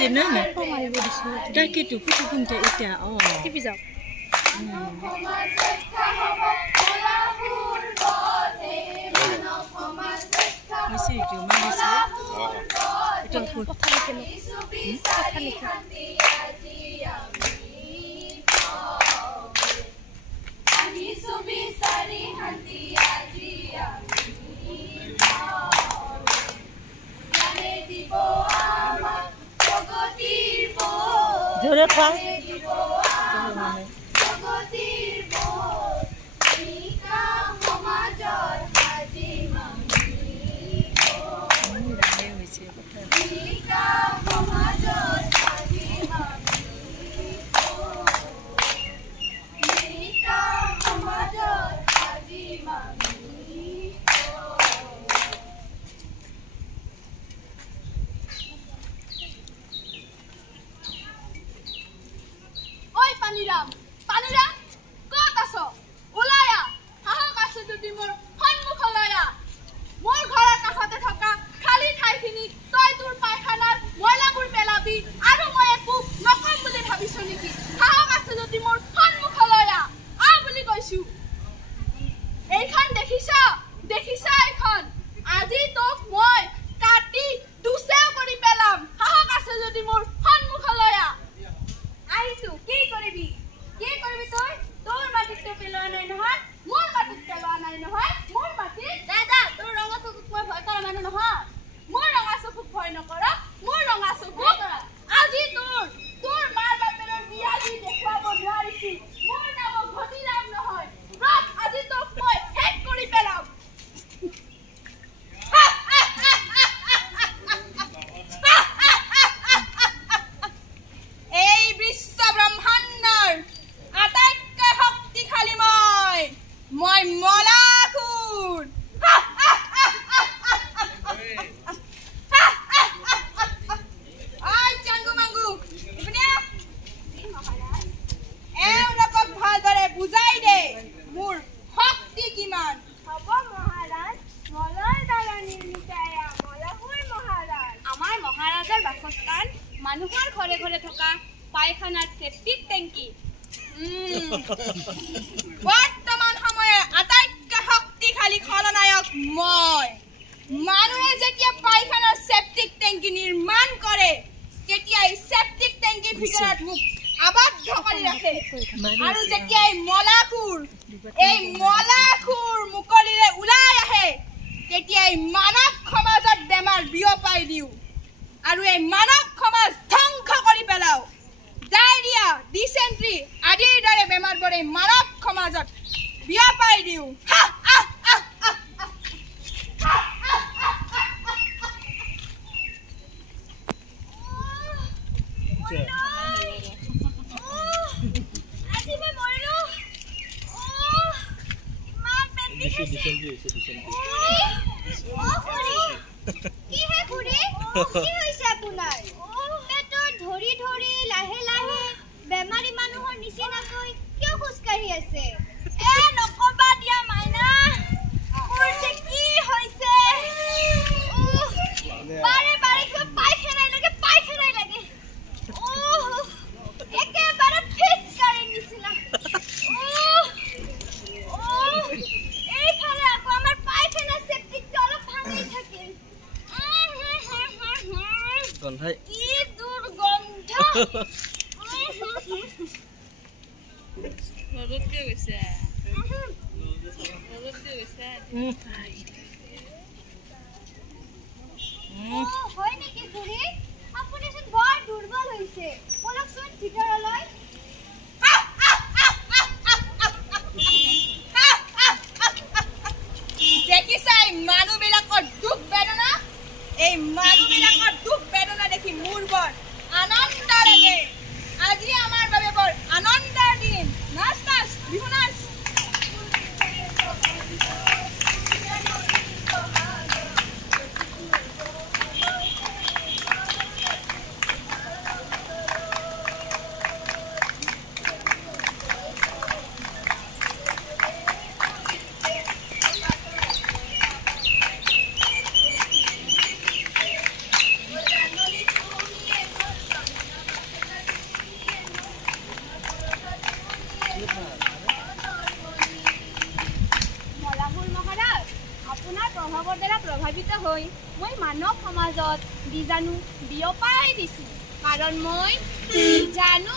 দিছে না তাকেতো ফটো কোনটা এটা টিপি যাও হৈছে এইটো মানিছে এটা কথা লিখে কথা লিখে জোরে খা পানিরাম কত আছো ওলায়া হাহক আছে যদি মোর সন্মুখলয়া মোর ঘৰৰ কাষতে থকা খালি ঠাইখিনি তই তোৰ পায়খানাৰ ময়লাবোৰ পেলাবি আৰু মই একো নকম বুলি ভাবিছ নেকি হাহক আছে যদি মোৰ সন্মুখলয়া বুলি কৈছো এইখন দেখিছা এইখন আজি তোক মই কাটি দুসেও কৰি পেলাম হাহক আছে যদি মোৰ সন্মুখলয়া আহিছো কি কৰিবি তই তোৰ মাটিত পেলোৱা নাই নহয় মোৰ মাটিত পেলোৱা নাই নহয় মোৰ মাটিত দাদা তোৰ ৰঙা চকুক মই ভয় কৰা মানুহ নহয় মোৰ ৰঙা চকুক ভয় নকৰ মোৰ ৰঙা চকুক আজি তোৰ মাৰ বাপেৰৰ বিয়া দি দেখুৱাব নোৱাৰিছি মোৰ নাম ঘটিৰাম নহয় ৰখ আজি তোক মই হেক কৰি পেলাম এই বিশ্ব ব্ৰহ্মাণ্ডৰ আটাইতকৈ শক্তিশালী মই মলাখুৰ চাংগু মাংগু এওঁলোকক ভালদৰে বুজাই দে মোৰ শক্তি কিমান হ'ব মহাৰাজ মলৰ দ্বাৰা নিৰ্মিত এয়া মলাখুৰ মহাৰাজ আমাৰ মহাৰাজাৰ বাসস্থান মানুহৰ ঘৰে ঘৰে থকা পায়খানাৰ সেপ্টিক টেংকি বৰ্তমান সময়ৰ আটাইতকৈ শক্তিশালী খলনায়ক মই মানুহে যেতিয়া পায়খানাৰ সেপ্টিক টেংকি নিৰ্মাণ কৰে তেতিয়া এই সেপ্টিক টেংকিৰ ভিতৰত মোক আবদ্ধ কৰি ৰাখে আৰু যেতিয়া এই মলাখুৰ মুকলিৰে ওলাই আহে তেতিয়া এই মানৱ সমাজত বেমাৰ বিয়পাই দিওঁ আৰু এই মানৱ সমাজ ধ্বংস কৰি পেলাও ডায়েৰিয়া ডিসেন্ট্ৰি আদিৰ দৰে বেমাৰবোৰ এই মানৱ সমাজত বিয়পাই দিওঁ আজি মই মৰিলো ইমান পেট বিষাইছে কি হে খুৰী কি হৈছে আপোনাৰ পেটৰ ধৰি ধৰি লাহে লাহে বেমাৰী মানুহৰ নিচিনাকৈ কিয় খোজকাঢ়ি আছে নকবা দিয়া মাইনা মোৰ যে কি হৈছে বাৰে বাৰে কিয় পায়খানাই লাগে একেবাৰে ফিচকাৰীৰ নিচিনা এইফালে আকৌ আমাৰ পায়খানা সেপ্টিকটো অলপ ভাঙি থাকিল কি দুৰ্গন্ধ হয় নেকি খুৰী আপুনিচোন বৰ দুৰ্বল হৈছে বলকচোন ভিতৰলৈ দেখিছা এই মানুহবিলাকৰ দুখ বেদনা দেখি মোৰ বৰ আনন্দ লাগে আজি আমাৰ বাবে বৰ আনন্দৰ দিন নাচ বিহু নাচ লৈ মই মানৱ সমাজত বীজাণু বিয়পাই দিছো কাৰণ মই বীজাণু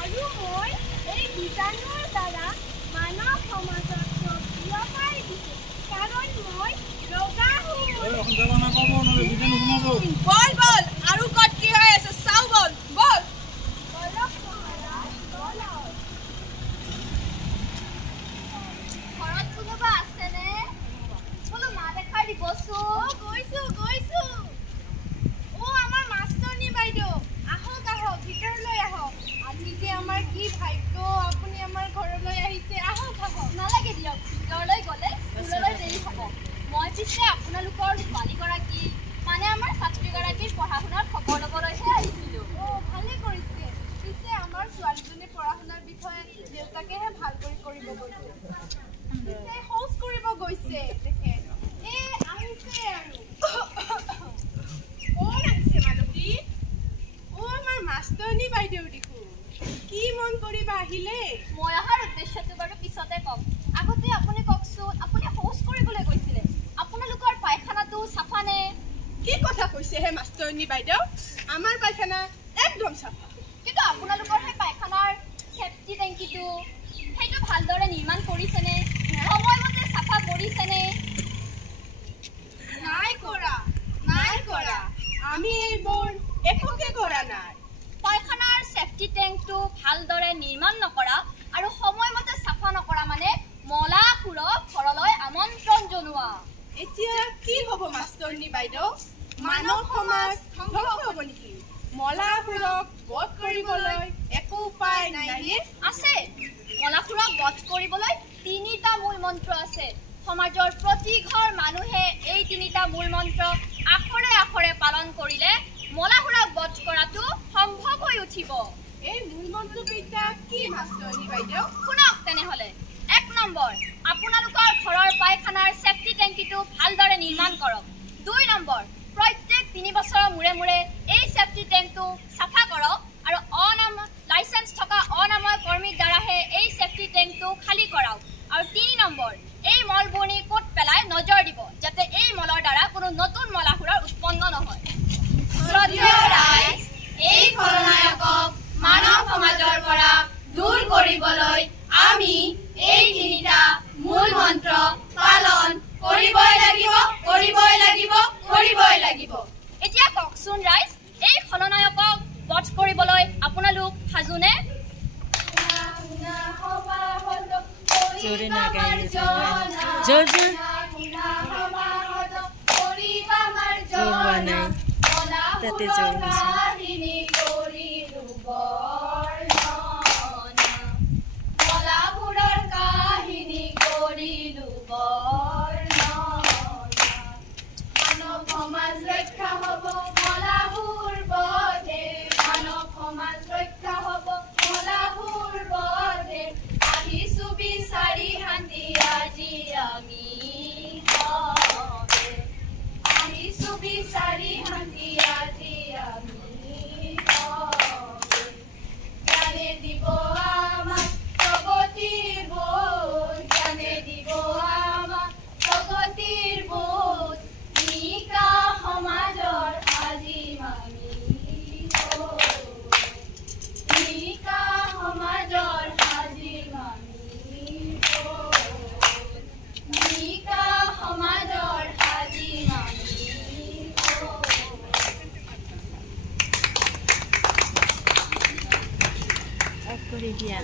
আৰু মই এই বীজাণুৰ দ্বাৰা মানৱ সমাজত বিয়পাই দিছো কাৰণ মই ৰগা বল বল আৰু কত কি হৈ আছে চাও বল বল ঘৰত কোনোবা আছেনে বোলো মা দেখাই দিবচোন গৈছো আমাৰ মাষ্টৰনী বাইদেউ আহক ভিতৰলৈ আহক আজি যে আমাৰ কি ভাগ্য আপুনি আমাৰ ঘৰলৈ আহিছে আহক নালাগে দিয়ক ভিতৰলৈ গ'লে স্কুললৈ দেৰি হ'ব মই পিছে আপোনালোকৰ ছোৱালীগৰাকী মানে আমাৰ ছাত্ৰীগৰাকীৰ পঢ়া শুনাৰ খবৰ ল'বলৈহে আহিছিলোঁ ভালেই কৰিছে পিছে আমাৰ ছোৱালীজনীৰ পঢ়া শুনাৰ বিষয়ে দেউতাকেহে ভাল কৰিব গৈছে পিছে শৌচ কৰিব গৈছে তেখেত আহিছে আৰু মালতী আমাৰ মাষ্টৰনী বাইদেউ দেখো কি মন কৰিবা আহিলে মই অহাৰ উদ্দেশ্যটো বাৰু পিছতে কম আগতে আপুনি কওকচোন আপুনি শৌচ কৰিবলৈ গৈছিলে আপোনালোকৰ পায়খানাটো চাফা নে কি কথা কৈছে হে মাষ্টৰনী বাইদেউ আমাৰ পায়খানা একদম চাফা কিন্তু আপোনালোকৰ সেই পায়খানাৰ সেফটি টেংকিটো সেইটো ভালদৰে নিৰ্মাণ কৰিছেনে সময়মতে চাফা কৰিছেনে নাই কৰা আমি এইবোৰ একোকে কৰা নাই পায়খানাৰ সেফটি টেংকটো ভালদৰে নিৰ্মাণ নকৰা আৰু সময়মতে চাফা নকৰা মানে মলাখুৰক ঘৰলৈ আমন্ত্ৰণ জনোৱা এতিয়া কি হ'ব মাষ্টৰনী বাইদেউ মানৱ সমাজ ধ্বংস হ'ব নেকি মলাখুৰক বধ কৰিবলৈ একো উপায় নাইনে আছে মলাখুৰক বধ কৰিবলৈ 3টা মূল মন্ত্ৰ আছে সমাজৰ প্ৰতি ঘৰ মানুহে এই 3টা মূল মন্ত্ৰ আখৰে আখৰে পালন কৰিলে মলাখুৰক বধ কৰাটো সম্ভৱ হৈ উঠিব এই মূল মন্ত্ৰকেইটা কি মাষ্টৰনী বাইদেউ শুনক তেনেহ'লে 1 নম্বৰ আপোনালোকৰ ঘৰৰ পায়খানাৰ সেফটি টেংকিটো ভালদৰে নিৰ্মাণ কৰক 2 নম্বৰ প্ৰত্যেক 3 বছৰৰ মূৰে এই সেফটি টেংকটো চাফা কৰক আৰু লাইসেন্স থকা অনাময় কৰ্মীৰ দ্বাৰাহে এই সেফটি টেংকটো খালী কৰাওক আৰু 3 নম্বৰ এই মলবোৰনি ক'ত পেলাই নজৰ দিব যাতে এই মলৰ দ্বাৰা কোনো নতুন মলাখুৰৰ উৎপন্ন নহয় শ্ৰদ্ধেয় ৰাইজ এই খলনায়কক মানৱ সমাজৰ পৰা দূৰ কৰিবলৈ আমি এই 3টা মূল মন্ত্ৰ পালন কৰিবই লাগিব এতিয়া কওকচোন ৰাইজ এই খলনায়কক বধ কৰিবলৈ আপোনালোক সাজুনে জোৰে না গাইলে জোৰ জোৰ জোৰ বানাই তাতে জোৰ সমাজ ৰক্ষা হ'ব মলাহুৰ বধে মানৱ সমাজ ৰক্ষা হ'ব মলাহুৰ বধে আহিছো বিচাৰি শান্তি আজি আমি আহিছো বিচাৰি শান্তি আজি আমি জানে দিব আমাক প্ৰগতিৰ বোধ জানে দিব আমাক প্ৰগতিৰ বোধ নিকা সমাজৰ আজি মানি নিকা সমাজৰ আজি মানি নিকা সমাজৰ আজি মানি অফ কৰে দিয়া